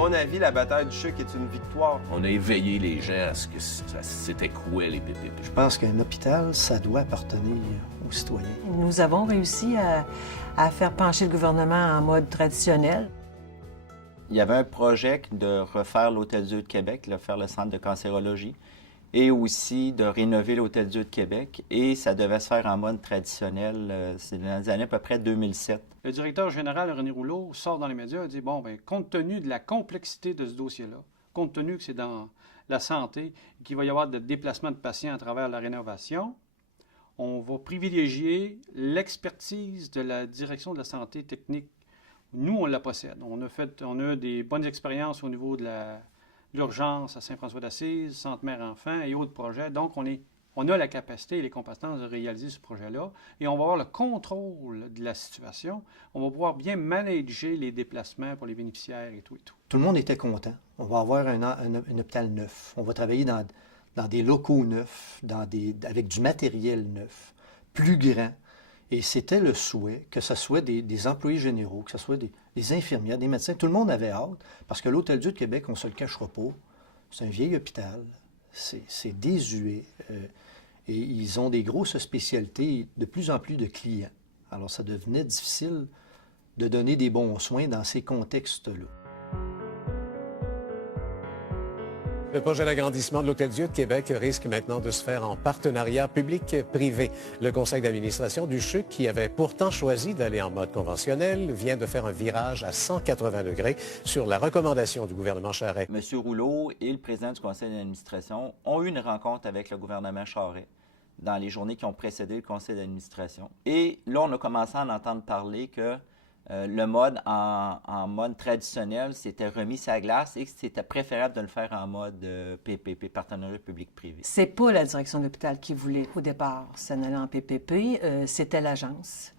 mon avis, la bataille du Chuc est une victoire. On a éveillé les gens à ce que c'était quoi les PPP. Je pense qu'un hôpital, ça doit appartenir aux citoyens. Nous avons réussi à faire pencher le gouvernement en mode traditionnel. Il y avait un projet de refaire l'Hôtel-Dieu de Québec, de faire le centre de cancérologie, et aussi de rénover l'Hôtel-Dieu de Québec. Et ça devait se faire en mode traditionnel. C'est dans les années à peu près 2007. Le directeur général, René Rouleau, sort dans les médias et dit, bon, bien, compte tenu de la complexité de ce dossier-là, compte tenu que c'est dans la santé, qu'il va y avoir des déplacements de patients à travers la rénovation, on va privilégier l'expertise de la direction de la santé technique. Nous, on la possède. On a des bonnes expériences au niveau de l'urgence à Saint-François-d'Assise, Centre Mère-Enfant et autres projets. Donc, on a la capacité et les compétences de réaliser ce projet-là et on va avoir le contrôle de la situation. On va pouvoir bien manager les déplacements pour les bénéficiaires et tout et tout. Tout le monde était content. On va avoir un hôpital neuf. On va travailler dans des locaux neufs, avec du matériel neuf, plus grand. Et c'était le souhait, que ce soit des employés généraux, que ce soit des infirmières, des médecins. Tout le monde avait hâte, parce que l'Hôtel-Dieu de Québec, on ne se le cachera pas, c'est un vieil hôpital, c'est désuet, et ils ont des grosses spécialités, de plus en plus de clients. Alors, ça devenait difficile de donner des bons soins dans ces contextes-là. Le projet d'agrandissement de l'Hôtel-Dieu de Québec risque maintenant de se faire en partenariat public-privé. Le conseil d'administration du CHUC, qui avait pourtant choisi d'aller en mode conventionnel, vient de faire un virage à 180 degrés sur la recommandation du gouvernement Charest. M. Rouleau et le président du conseil d'administration ont eu une rencontre avec le gouvernement Charest dans les journées qui ont précédé le conseil d'administration. Et là, on a commencé à en entendre parler que le mode en mode traditionnel s'était remis sur la glace et que c'était préférable de le faire en mode PPP, partenariat public-privé. C'est pas la direction de l'hôpital qui voulait au départ s'en aller en PPP, c'était l'agence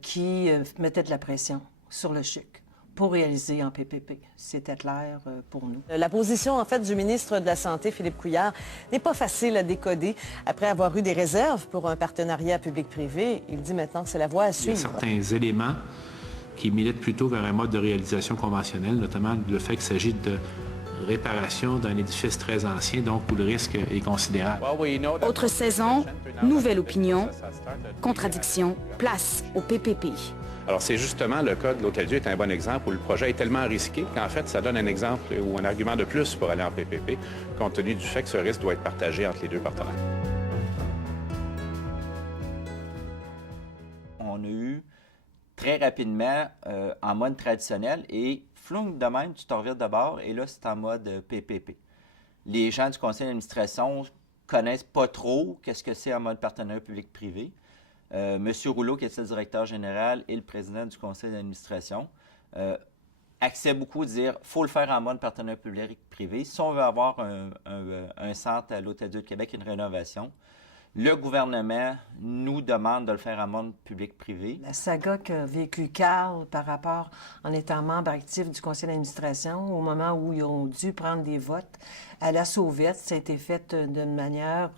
qui mettait de la pression sur le CHUC pour réaliser en PPP. C'était clair pour nous. La position, en fait, du ministre de la Santé, Philippe Couillard, n'est pas facile à décoder. Après avoir eu des réserves pour un partenariat public-privé, il dit maintenant que c'est la voie à suivre. Il y a certains éléments qui militent plutôt vers un mode de réalisation conventionnel, notamment le fait qu'il s'agit de réparation d'un édifice très ancien, donc où le risque est considérable. Autre saison, nouvelle opinion, contradiction, place au PPP. Alors, c'est justement le cas de l'Hôtel-Dieu est un bon exemple où le projet est tellement risqué qu'en fait, ça donne un exemple ou un argument de plus pour aller en PPP, compte tenu du fait que ce risque doit être partagé entre les deux partenaires. On a eu très rapidement en mode traditionnel et flou de même, tu te reviens de bord et là, c'est en mode PPP. Les gens du conseil d'administration connaissent pas trop qu'est-ce que c'est en mode partenariat public-privé. M. Rouleau, qui est le directeur général, et le président du conseil d'administration, axaient beaucoup de dire qu'il faut le faire en mode partenariat public-privé. Si on veut avoir un centre à l'Hôtel-Dieu de Québec, une rénovation, le gouvernement nous demande de le faire en mode public-privé. La saga qu'a vécu Carl par rapport en étant membre actif du conseil d'administration, au moment où ils ont dû prendre des votes à la sauvette, ça a été fait d'une manière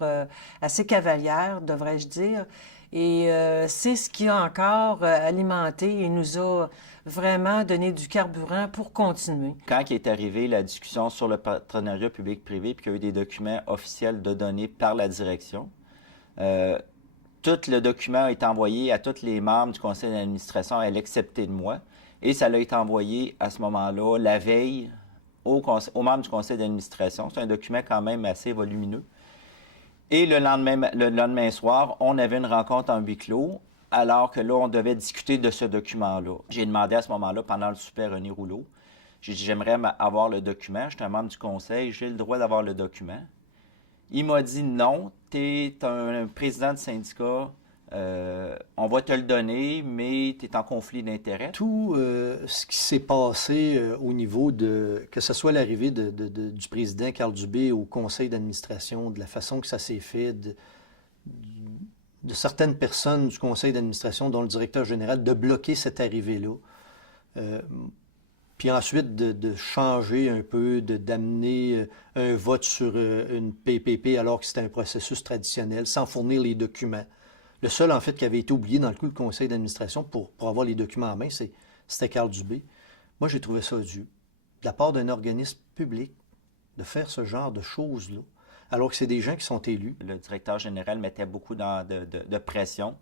assez cavalière, devrais-je dire. Et c'est ce qui a encore alimenté et nous a vraiment donné du carburant pour continuer. Quand il est arrivé la discussion sur le partenariat public-privé puis qu'il y a eu des documents officiels de donner par la direction, tout le document a été envoyé à tous les membres du conseil d'administration, à l'excepté de moi, et ça a été envoyé à ce moment-là, la veille, aux membres du conseil d'administration. C'est un document quand même assez volumineux. Et le lendemain soir, on avait une rencontre en huis clos, alors que là, on devait discuter de ce document-là. J'ai demandé à ce moment-là, pendant le souper à René Rouleau, j'ai dit, j'aimerais avoir le document. Je suis un membre du conseil, j'ai le droit d'avoir le document. Il m'a dit, non, tu es un président de syndicat, on va te le donner, mais tu es en conflit d'intérêts. Tout ce qui s'est passé au niveau de, que ce soit l'arrivée du président Carl Dubé au conseil d'administration, de la façon que ça s'est fait, de certaines personnes du conseil d'administration, dont le directeur général, de bloquer cette arrivée-là. Puis ensuite de changer un peu, d'amener un vote sur une PPP alors que c'était un processus traditionnel, sans fournir les documents. Le seul, en fait, qui avait été oublié dans le coup du conseil d'administration pour avoir les documents en main, c'était Carl Dubé. Moi, j'ai trouvé ça dû. de la part d'un organisme public de faire ce genre de choses-là, alors que c'est des gens qui sont élus. Le directeur général mettait beaucoup de pression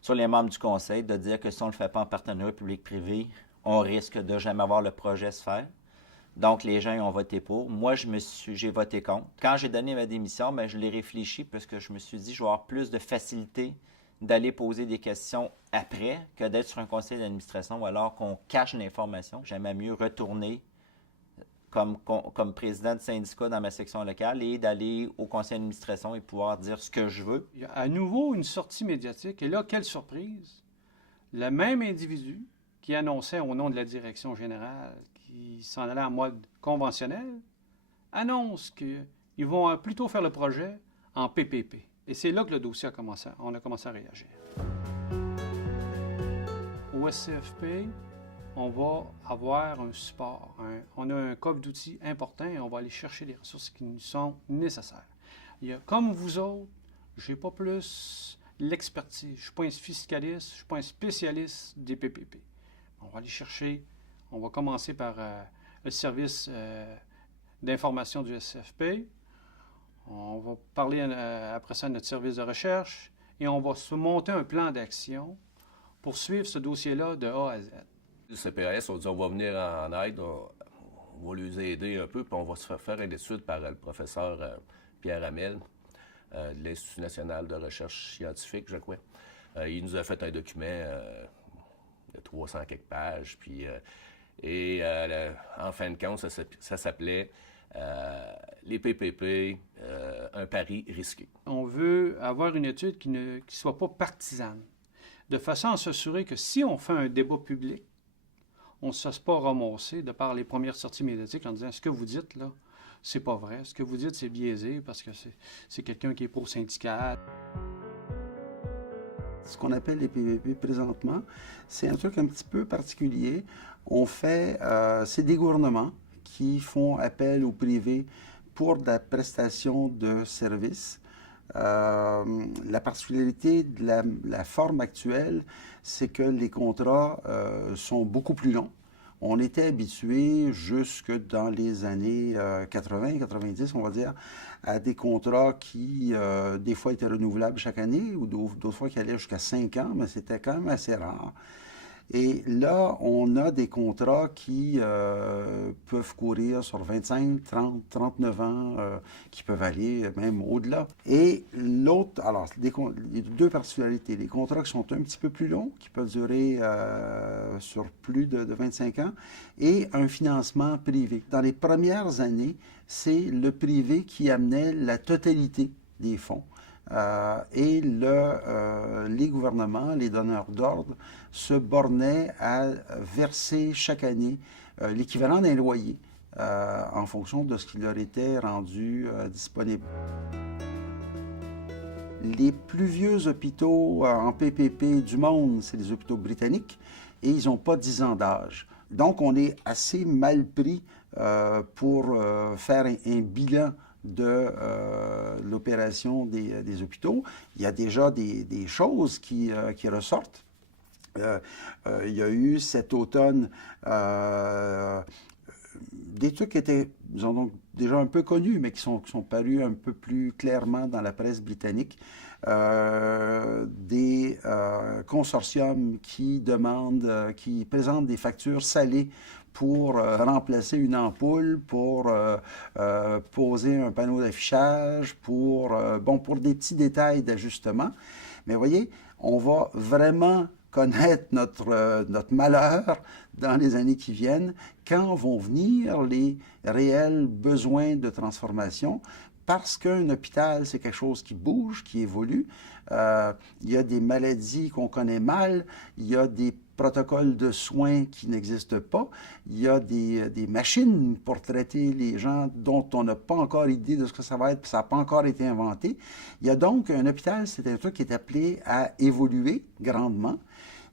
sur les membres du conseil de dire que si on ne le fait pas en partenariat public-privé, on risque de jamais voir le projet se faire. Donc, les gens ont voté pour. Moi, j'ai voté contre. Quand j'ai donné ma démission, bien, je l'ai réfléchi parce que je me suis dit je vais avoir plus de facilité d'aller poser des questions après que d'être sur un conseil d'administration ou alors qu'on cache l'information. J'aimais mieux retourner comme président de syndicat dans ma section locale et d'aller au conseil d'administration et pouvoir dire ce que je veux. Il y a à nouveau une sortie médiatique. Et là, quelle surprise! Le même individu qui annonçait au nom de la direction générale qui s'en allait en mode conventionnel annonce qu'ils vont plutôt faire le projet en PPP. Et c'est là que le dossier on a commencé à réagir. Au SCFP, on va avoir un support. On a un coffre d'outils important et on va aller chercher les ressources qui nous sont nécessaires. Comme vous autres, je n'ai pas plus l'expertise. Je ne suis pas un fiscaliste, je ne suis pas un spécialiste des PPP. On va aller chercher, on va commencer par le service d'information du SCFP. On va parler après ça de notre service de recherche et on va se monter un plan d'action pour suivre ce dossier-là de A à Z. Le CPAS, on dit on va venir en aide, on va les aider un peu, puis on va se faire une étude par le professeur Pierre Hamel de l'Institut national de recherche scientifique, je crois. Il nous a fait un document de 300 quelques pages, puis en fin de compte, ça s'appelait les PPP, un pari risqué. On veut avoir une étude qui ne soit pas partisane, de façon à s'assurer que si on fait un débat public, on ne se fasse pas ramasser de par les premières sorties médiatiques en disant « ce que vous dites, là, c'est pas vrai. Ce que vous dites, c'est biaisé parce que c'est quelqu'un qui est pro-syndical. » Ce qu'on appelle les PPP présentement, c'est un truc un petit peu particulier. On fait, c'est des gouvernements qui font appel au privé pour de la prestation de services. La particularité de la forme actuelle, c'est que les contrats sont beaucoup plus longs. On était habitué jusque dans les années 80, 90, on va dire, à des contrats qui, des fois, étaient renouvelables chaque année ou d'autres fois qui allaient jusqu'à 5 ans, mais c'était quand même assez rare. Et là, on a des contrats qui peuvent courir sur 25, 30, 39 ans, qui peuvent aller même au-delà. Et l'autre, alors, il y a deux particularités. Les contrats qui sont un petit peu plus longs, qui peuvent durer sur plus de 25 ans, et un financement privé. Dans les premières années, c'est le privé qui amenait la totalité des fonds. Et les gouvernements, les donneurs d'ordre, se bornaient à verser chaque année l'équivalent d'un loyer en fonction de ce qui leur était rendu disponible. Les plus vieux hôpitaux en PPP du monde, c'est les hôpitaux britanniques, et ils n'ont pas 10 ans d'âge. Donc, on est assez mal pris pour faire un bilan de l'opération des hôpitaux. Il y a déjà des choses qui ressortent. Il y a eu cet automne des trucs qui étaient, disons donc, déjà un peu connus, mais qui sont parus un peu plus clairement dans la presse britannique. Des consortiums qui présentent des factures salées pour remplacer une ampoule, pour poser un panneau d'affichage, pour des petits détails d'ajustement. Mais voyez, on va vraiment connaître notre malheur dans les années qui viennent quand vont venir les réels besoins de transformation, parce qu'un hôpital, c'est quelque chose qui bouge, qui évolue. Il y a des maladies qu'on connaît mal, il y a des protocoles de soins qui n'existent pas, il y a des machines pour traiter les gens dont on n'a pas encore idée de ce que ça va être, puis ça n'a pas encore été inventé. Il y a donc un hôpital, c'est un truc qui est appelé à évoluer grandement.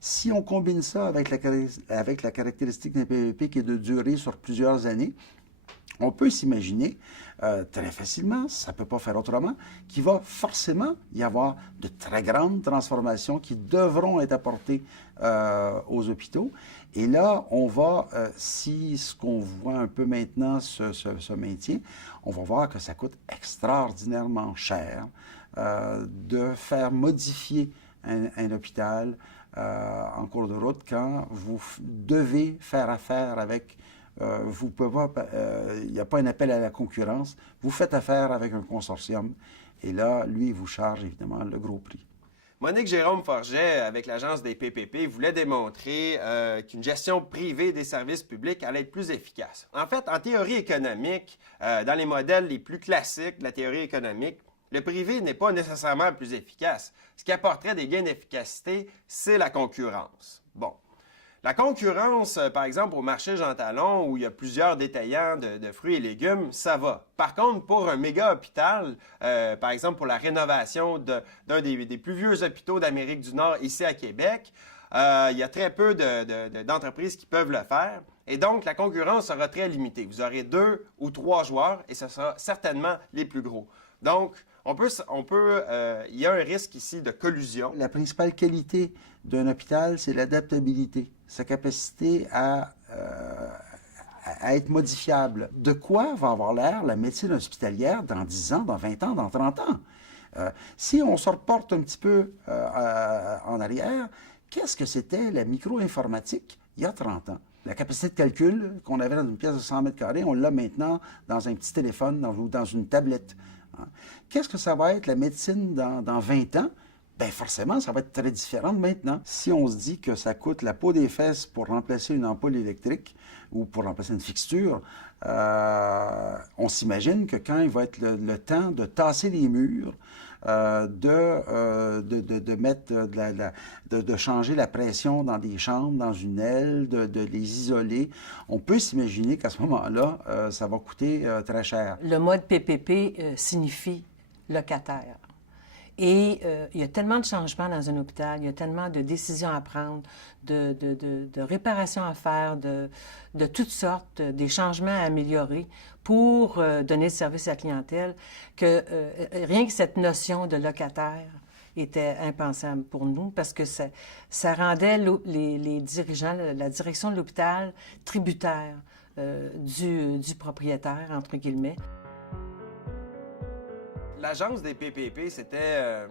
Si on combine ça avec la caractéristique d'un PPP qui est de durer sur plusieurs années, On peut s'imaginer très facilement, ça ne peut pas faire autrement, qu'il va forcément y avoir de très grandes transformations qui devront être apportées aux hôpitaux. Et là, on va, si ce qu'on voit un peu maintenant se maintient, on va voir que ça coûte extraordinairement cher de faire modifier un hôpital en cours de route quand vous devez faire affaire avec... vous pouvez pas, il n'y a pas un appel à la concurrence. Vous faites affaire avec un consortium. Et là, lui, il vous charge évidemment le gros prix. Monique Jérôme Forget, avec l'Agence des PPP, voulait démontrer qu'une gestion privée des services publics allait être plus efficace. En fait, en théorie économique, dans les modèles les plus classiques de la théorie économique, le privé n'est pas nécessairement le plus efficace. Ce qui apporterait des gains d'efficacité, c'est la concurrence. Bon. La concurrence, par exemple, au marché Jean Talon, où il y a plusieurs détaillants de fruits et légumes, ça va. Par contre, pour un méga hôpital, par exemple pour la rénovation d'un des plus vieux hôpitaux d'Amérique du Nord, ici à Québec, il y a très peu d'entreprises qui peuvent le faire. Et donc, la concurrence sera très limitée. Vous aurez 2 ou 3 joueurs et ce sera certainement les plus gros. Donc, il y a un risque ici de collusion. La principale qualité d'un hôpital, c'est l'adaptabilité, sa capacité à être modifiable. De quoi va avoir l'air la médecine hospitalière dans 10 ans, dans 20 ans, dans 30 ans? Si on se reporte un petit peu en arrière, qu'est-ce que c'était la micro-informatique il y a 30 ans? La capacité de calcul qu'on avait dans une pièce de 100 mètres carrés, on l'a maintenant dans un petit téléphone ou dans une tablette. Qu'est-ce que ça va être la médecine dans 20 ans? Bien, forcément, ça va être très différent de maintenant. Si on se dit que ça coûte la peau des fesses pour remplacer une ampoule électrique ou pour remplacer une fixture, on s'imagine que quand il va être le temps de tasser les murs, de changer la pression dans des chambres, dans une aile, de les isoler, on peut s'imaginer qu'à ce moment-là, ça va coûter très cher. Le mode PPP signifie locataire. Et il y a tellement de changements dans un hôpital, il y a tellement de décisions à prendre, de réparations à faire, de toutes sortes, des changements à améliorer pour donner le service à la clientèle, que rien que cette notion de locataire était impensable pour nous parce que ça rendait les dirigeants, la direction de l'hôpital tributaire du propriétaire, entre guillemets. L'agence des PPP, c'était,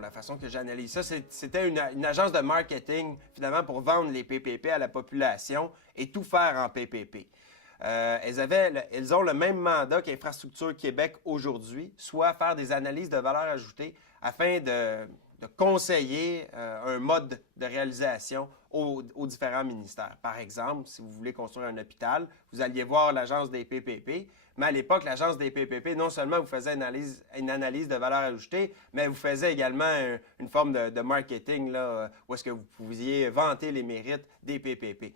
la façon que j'analyse ça, c'était une agence de marketing, finalement, pour vendre les PPP à la population et tout faire en PPP. Elles ont le même mandat qu'Infrastructure Québec aujourd'hui, soit faire des analyses de valeur ajoutée afin de conseiller un mode de réalisation aux différents ministères. Par exemple, si vous voulez construire un hôpital, vous alliez voir l'agence des PPP, mais à l'époque, l'agence des PPP, non seulement vous faisait une analyse de valeur ajoutée, mais vous faisait également une forme de marketing là, où est-ce que vous pouviez vanter les mérites des PPP.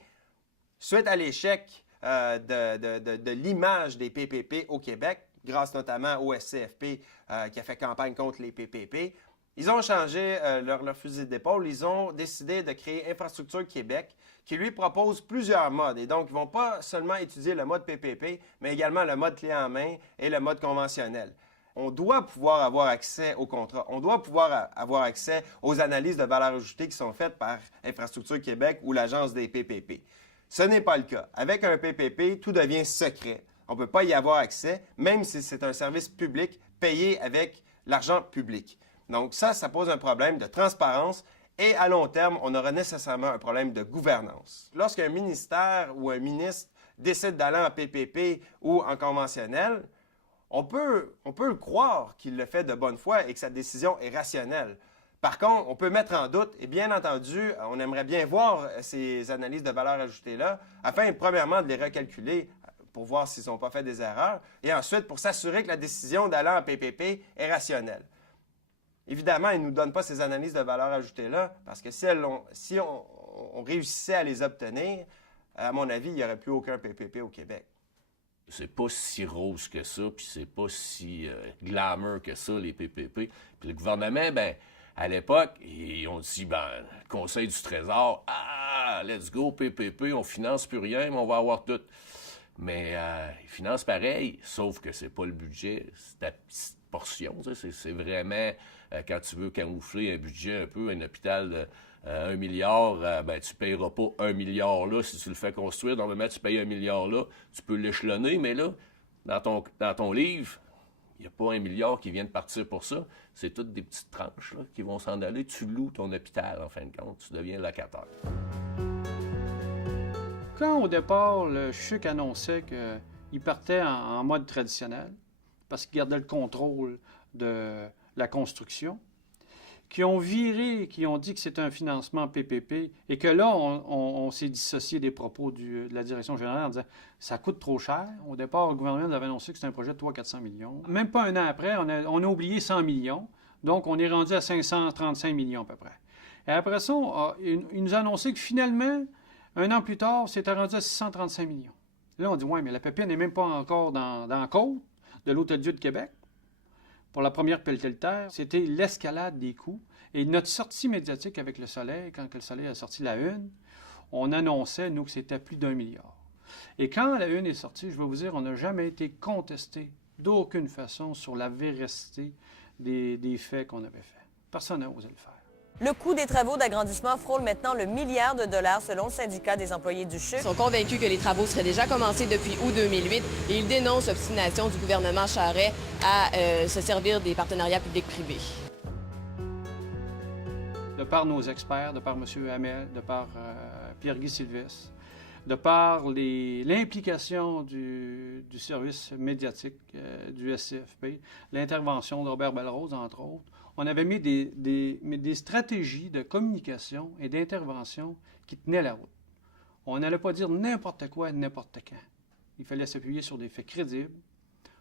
Suite à l'échec de l'image des PPP au Québec, grâce notamment au SCFP qui a fait campagne contre les PPP, ils ont changé leur fusil d'épaule. Ils ont décidé de créer Infrastructure Québec, qui lui propose plusieurs modes. Et donc, ils ne vont pas seulement étudier le mode PPP, mais également le mode clé en main et le mode conventionnel. On doit pouvoir avoir accès aux contrats. On doit pouvoir avoir accès aux analyses de valeur ajoutée qui sont faites par Infrastructure Québec ou l'agence des PPP. Ce n'est pas le cas. Avec un PPP, tout devient secret. On ne peut pas y avoir accès, même si c'est un service public payé avec l'argent public. Donc ça pose un problème de transparence et à long terme, on aura nécessairement un problème de gouvernance. Lorsqu'un ministère ou un ministre décide d'aller en PPP ou en conventionnel, on peut le croire qu'il le fait de bonne foi et que sa décision est rationnelle. Par contre, on peut mettre en doute, et bien entendu, on aimerait bien voir ces analyses de valeur ajoutée-là, afin, premièrement, de les recalculer pour voir s'ils n'ont pas fait des erreurs, et ensuite, pour s'assurer que la décision d'aller en PPP est rationnelle. Évidemment, ils ne nous donnent pas ces analyses de valeur ajoutée-là, parce que si on réussissait à les obtenir, à mon avis, il n'y aurait plus aucun PPP au Québec. C'est pas si rose que ça, puis c'est pas si glamour que ça, les PPP. Puis le gouvernement, à l'époque, ils ont dit, le Conseil du Trésor, let's go, PPP, on finance plus rien, mais on va avoir tout. Mais ils financent pareil, sauf que c'est pas le budget, c'est ta petite portion. C'est vraiment, quand tu veux camoufler un budget un peu, un hôpital de 1 milliard, ben, tu ne payeras pas 1 milliard là si tu le fais construire. Normalement, tu payes 1 milliard là, tu peux l'échelonner, mais là, dans ton livre, il n'y a pas 1 milliard qui vient de partir pour ça. C'est toutes des petites tranches là, qui vont s'en aller. Tu loues ton hôpital, en fin de compte. Tu deviens locataire. Quand, au départ, le CHUC annonçait qu'il partait en mode traditionnel, parce qu'il gardait le contrôle de la construction, qui ont viré, qui ont dit que c'était un financement PPP, et que là, on s'est dissocié des propos de la direction générale en disant « ça coûte trop cher ». Au départ, le gouvernement avait annoncé que c'était un projet de 300-400 millions. Même pas un an après, on a oublié 100 millions, donc on est rendu à 535 millions à peu près. Et après ça, il nous a annoncé que finalement, un an plus tard, c'était rendu à 635 millions. Là, on dit « ouais, mais la PPP n'est même pas encore dans la côte de l'Hôtel-Dieu de Québec ». Pour la première pelletelle, c'était l'escalade des coûts. Et notre sortie médiatique avec Le Soleil, quand Le Soleil a sorti la une, on annonçait, nous, que c'était plus d'1 milliard. Et quand la une est sortie, je vais vous dire, on n'a jamais été contesté d'aucune façon sur la véracité des faits qu'on avait faits. Personne n'a osé le faire. Le coût des travaux d'agrandissement frôle maintenant le milliard de dollars selon le syndicat des employés du CHUC. Ils sont convaincus que les travaux seraient déjà commencés depuis août 2008 et ils dénoncent l'obstination du gouvernement Charest à se servir des partenariats publics-privés. De par nos experts, de par M. Hamel, de par Pierre-Guy Sylvestre, de par l'implication du service médiatique du SCFP, l'intervention de Robert Belrose, entre autres, on avait mis des stratégies de communication et d'intervention qui tenaient la route. On n'allait pas dire n'importe quoi, n'importe quand. Il fallait s'appuyer sur des faits crédibles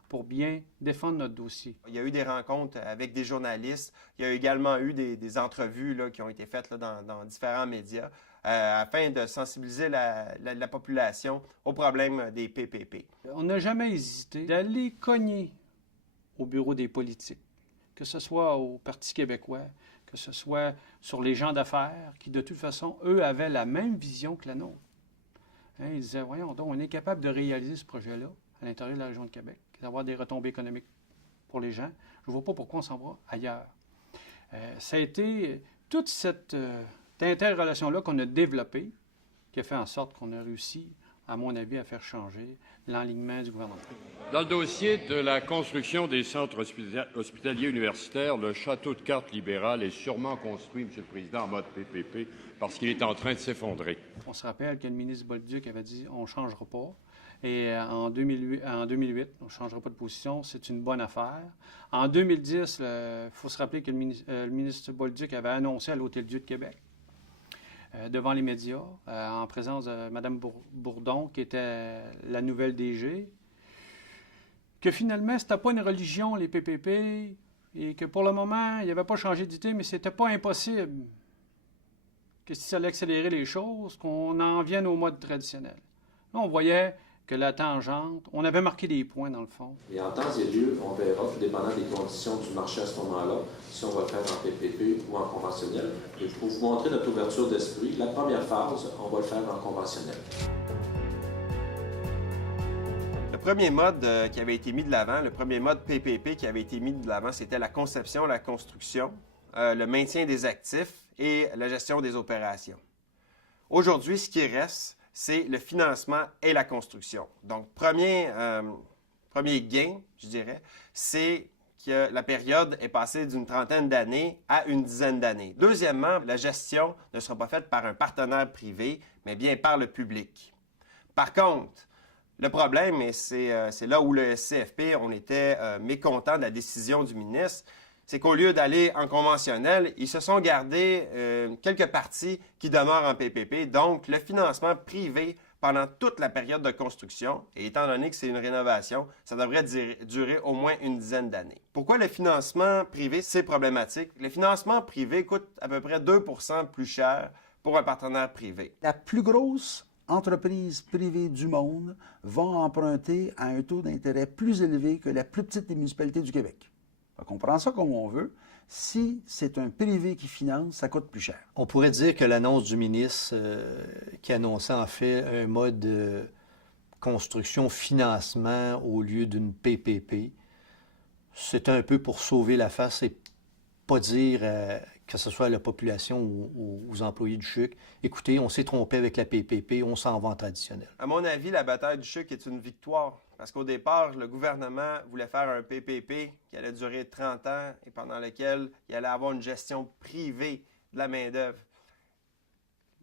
pour bien défendre notre dossier. Il y a eu des rencontres avec des journalistes. Il y a également eu des entrevues là, qui ont été faites là, dans différents médias afin de sensibiliser la population aux problèmes des PPP. On n'a jamais hésité d'aller cogner au bureau des politiques, que ce soit au Parti québécois, que ce soit sur les gens d'affaires, qui de toute façon, eux, avaient la même vision que la nôtre. Hein, ils disaient, voyons donc, on est capable de réaliser ce projet-là à l'intérieur de la région de Québec, d'avoir des retombées économiques pour les gens. Je ne vois pas pourquoi on s'en va ailleurs. Ça a été toute cette interrelation-là qu'on a développée qui a fait en sorte qu'on a réussi, à mon avis, à faire changer l'enlignement du gouvernement. Dans le dossier de la construction des centres hospitaliers universitaires, le château de cartes libéral est sûrement construit, M. le Président, en mode PPP, parce qu'il est en train de s'effondrer. On se rappelle que le ministre Bolduc avait dit « on ne changera pas ». Et en 2008, on ne changera pas de position, c'est une bonne affaire. En 2010, il faut se rappeler que le ministre Bolduc avait annoncé à l'Hôtel-Dieu de Québec, devant les médias, en présence de Mme Bourdon, qui était la nouvelle DG, que finalement, c'était pas une religion, les PPP, et que pour le moment, il n'avait pas changé d'idée, mais c'était pas impossible que si ça allait accélérer les choses, qu'on en vienne au mode traditionnel. Là, on voyait que la tangente, on avait marqué des points dans le fond. Et en temps et lieu, on verra, tout dépendant des conditions du marché à ce moment-là, si on va le faire en PPP ou en conventionnel. Et pour vous montrer notre ouverture d'esprit, la première phase, on va le faire en conventionnel. Le premier mode qui avait été mis de l'avant, le premier mode PPP qui avait été mis de l'avant, c'était la conception, la construction, le maintien des actifs et la gestion des opérations. Aujourd'hui, ce qui reste, c'est le financement et la construction. Donc, premier gain, je dirais, c'est que la période est passée d'une trentaine d'années à une dizaine d'années. Deuxièmement, la gestion ne sera pas faite par un partenaire privé, mais bien par le public. Par contre, le problème, et c'est là où le SCFP, on était mécontent de la décision du ministre, c'est qu'au lieu d'aller en conventionnel, ils se sont gardés quelques parties qui demeurent en PPP. Donc, le financement privé pendant toute la période de construction, et étant donné que c'est une rénovation, ça devrait durer au moins une dizaine d'années. Pourquoi le financement privé, c'est problématique? Le financement privé coûte à peu près 2 % plus cher pour un partenaire privé. La plus grosse entreprise privée du monde va emprunter à un taux d'intérêt plus élevé que la plus petite des municipalités du Québec. On prend ça comme on veut. Si c'est un privé qui finance, ça coûte plus cher. On pourrait dire que l'annonce du ministre qui annonçait en fait un mode construction-financement au lieu d'une PPP. C'est un peu pour sauver la face et pas dire, que ce soit à la population ou aux employés du CHUC, écoutez, on s'est trompé avec la PPP, on s'en va en traditionnel. À mon avis, la bataille du CHUC est une victoire. Parce qu'au départ, le gouvernement voulait faire un PPP qui allait durer 30 ans et pendant lequel il allait avoir une gestion privée de la main-d'œuvre.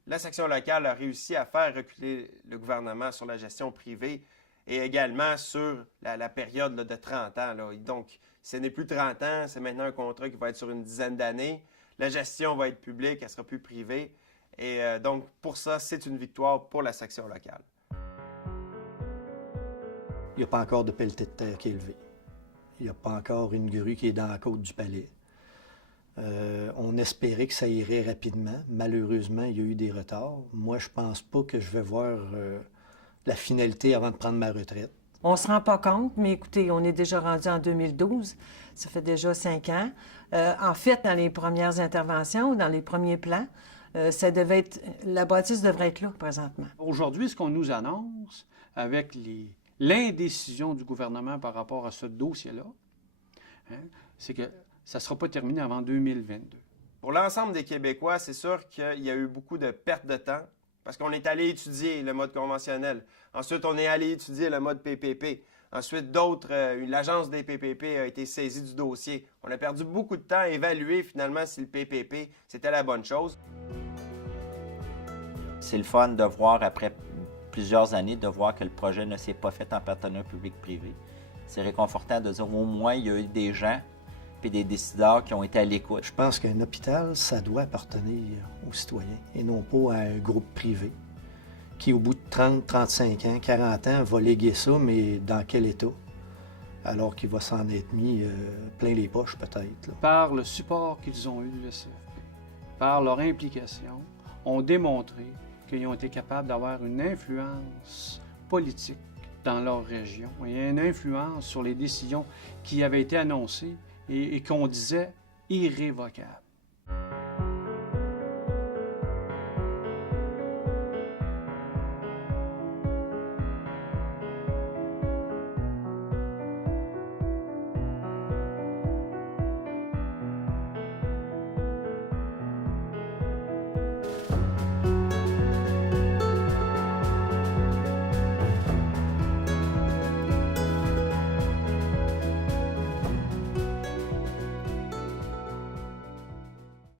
La section locale a réussi à faire reculer le gouvernement sur la gestion privée et également sur la période là, de 30 ans. Là. Donc, ce n'est plus 30 ans, c'est maintenant un contrat qui va être sur une dizaine d'années. La gestion va être publique, elle ne sera plus privée. Et donc, pour ça, c'est une victoire pour la section locale. Il n'y a pas encore de pelleté de terre qui est élevé. Il n'y a pas encore une grue qui est dans la côte du palais. On espérait que ça irait rapidement. Malheureusement, il y a eu des retards. Moi, je pense pas que je vais voir la finalité avant de prendre ma retraite. On ne se rend pas compte, mais écoutez, on est déjà rendu en 2012. Ça fait déjà 5 ans. En fait, dans les premières interventions, dans les premiers plans, la bâtisse devrait être là présentement. Aujourd'hui, ce qu'on nous annonce avec l'indécision du gouvernement par rapport à ce dossier-là, hein, c'est que ça ne sera pas terminé avant 2022. Pour l'ensemble des Québécois, c'est sûr qu'il y a eu beaucoup de pertes de temps parce qu'on est allé étudier le mode conventionnel. Ensuite, on est allé étudier le mode PPP. Ensuite, l'agence des PPP a été saisie du dossier. On a perdu beaucoup de temps à évaluer finalement si le PPP, c'était la bonne chose. C'est le fun de voir, après plusieurs années, de voir que le projet ne s'est pas fait en partenariat public-privé. C'est réconfortant de dire au moins il y a eu des gens et des décideurs qui ont été à l'écoute. Je pense qu'un hôpital, ça doit appartenir aux citoyens et non pas à un groupe privé qui, au bout de 30, 35 ans, 40 ans, va léguer ça, mais dans quel état? Alors qu'il va s'en être mis plein les poches, peut-être. Par le support qu'ils ont eu de l'ECFP, par leur implication, ont démontré qu'ils ont été capables d'avoir une influence politique dans leur région et une influence sur les décisions qui avaient été annoncées et qu'on disait irrévocables.